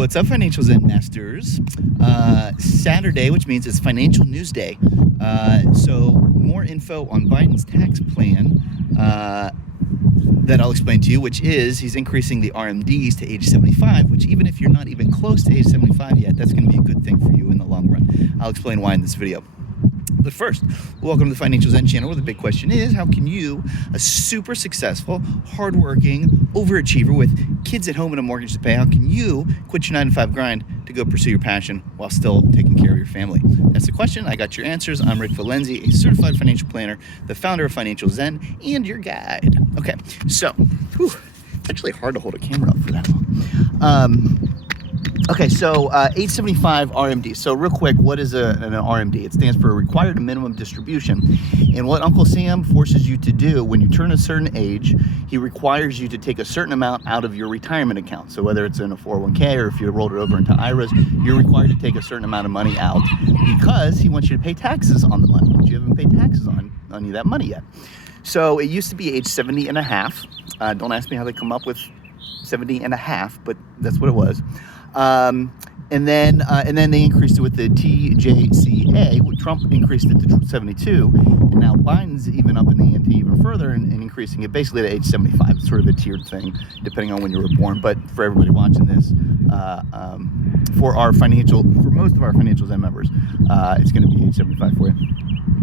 What's up, Financial Zen Masters? Saturday, which means it's Financial News Day. So more info on Biden's tax plan that I'll explain to you, which is he's increasing the RMDs to age 75, which even if you're not even close to age 75 yet, that's going to be a good thing for you in the long run. I'll explain why in this video. But first, welcome to the Financial Zen channel, where the big question is, how can you, a super successful, hardworking overachiever with kids at home and a mortgage to pay, how can you quit your 9-to-5 grind to go pursue your passion while still taking care of your family? That's the question. I got your answers. I'm Rick Valenzi, a certified financial planner, the founder of Financial Zen, and your guide. Okay, so, it's actually hard to hold a camera up for that long. Okay, so age 75 RMD. So real quick, what is an RMD? It stands for Required Minimum Distribution. And what Uncle Sam forces you to do when you turn a certain age, he requires you to take a certain amount out of your retirement account. So whether it's in a 401k or if you rolled it over into IRAs, you're required to take a certain amount of money out because he wants you to pay taxes on the money, but you haven't paid taxes on any of that money yet. So it used to be age 70 and a half. Don't ask me how they come up with 70 and a half, but that's what it was. And then they increased it with the TJCA. Trump increased it to 72, and now Biden's even up in the ante even further and increasing it basically to age 75. It's sort of a tiered thing depending on when you were born. But for everybody watching this, for most of our Financial Zen members, it's going to be age 75 for you.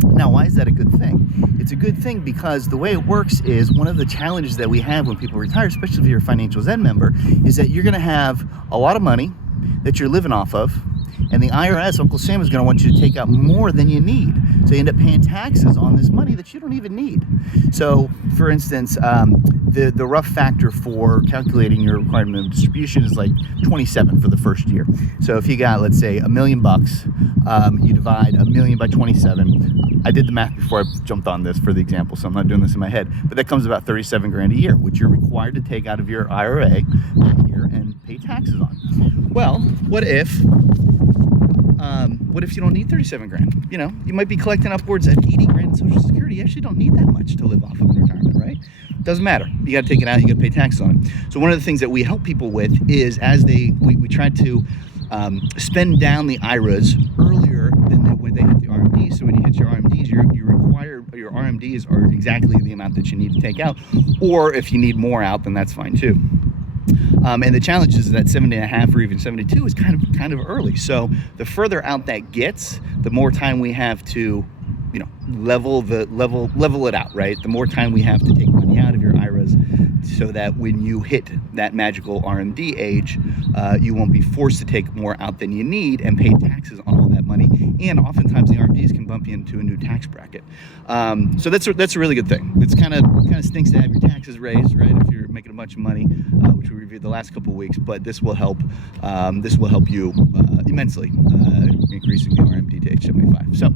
Now, why is that a good thing? It's a good thing because the way it works is one of the challenges that we have when people retire, especially if you're a Financial Zen member, is that you're going to have a lot of money that you're living off of, and the IRS, Uncle Sam, is going to want you to take out more than you need. So you end up paying taxes on this money that you don't even need. So, for instance, the rough factor for calculating your required minimum distribution is like 27 for the first year. So if you got, let's say, $1 million, you divide $1 million by 27. I did the math before I jumped on this for the example, so I'm not doing this in my head. But that comes about 37 grand a year, which you're required to take out of your IRA that year and pay taxes on. Well, what if you don't need 37 grand? You know, you might be collecting upwards of 80 grand in Social Security. You actually don't need that much to live off of in retirement, right? Doesn't matter. You got to take it out. You got to pay taxes on it. So one of the things that we help people with is we try to spend down the IRAs earlier than when they hit the RMDs. So when you hit your RMDs, your RMDs are exactly the amount that you need to take out. Or if you need more out, then that's fine too. And the challenge is that 70 and a half or even 72 is kind of early. So the further out that gets, the more time we have to, level it out, right? The more time we have to take money out of your IRAs so that when you hit that magical RMD age, you won't be forced to take more out than you need and pay taxes on all that money. And oftentimes the RMDs can bump you into a new tax bracket. So that's a really good thing. It's kind of stinks to have your taxes raised, right? If you're making a bunch of money, which we reviewed the last couple of weeks, but this will help. This will help you immensely, increasing the RMD to age 75. So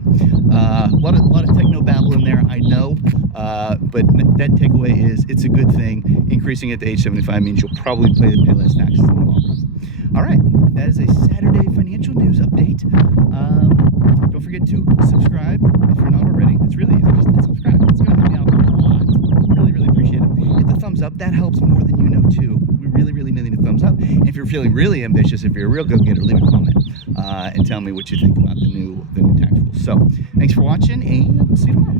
a lot of techno babble in there, I know, but that takeaway is it's a good thing. Increasing it to age 75 means you'll probably pay less taxes in the long run. All right, that is a Saturday financial news update. Don't forget to subscribe if you're not already. It's really easy. Just hit subscribe. It's going to help me out a lot. Really, really appreciate it. Hit the thumbs up. That helps more than you know, too. We really, really need a thumbs up. And if you're feeling really ambitious, if you're a real go-getter, leave a comment and tell me what you think about the new tax rules. So, thanks for watching, and we'll see you tomorrow.